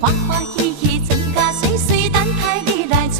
欢欢喜喜，全家水水，等待你来带。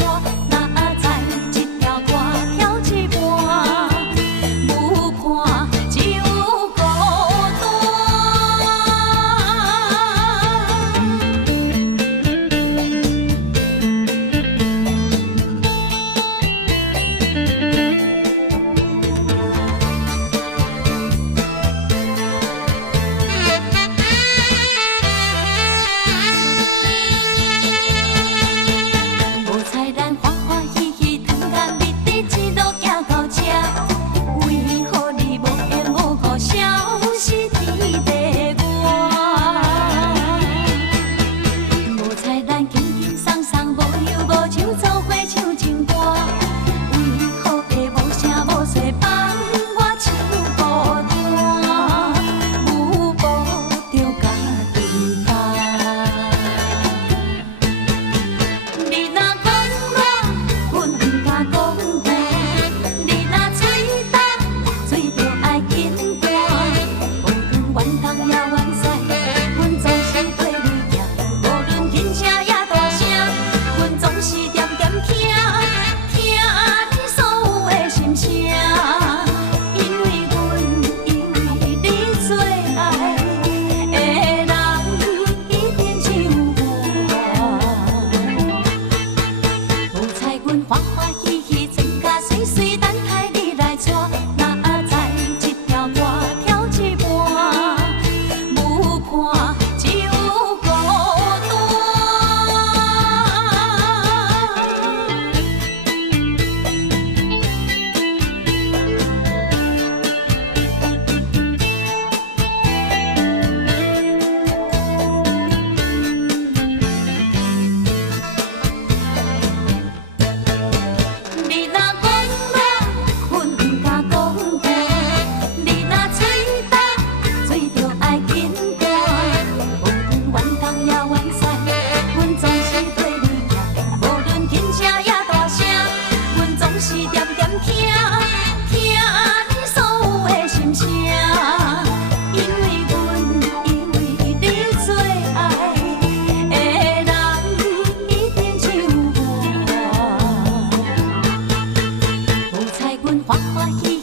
哪知一条歌跳一半，无伴只有孤单。你若讲我，阮不敢讲破；你若吹打，水就爱紧赶。无论远东也远西，阮总是跟你行。无论轻声也大声，阮总是点点听，听你所有的心声。因为你最爱的人，一定只有我。有彩阮欢欢喜。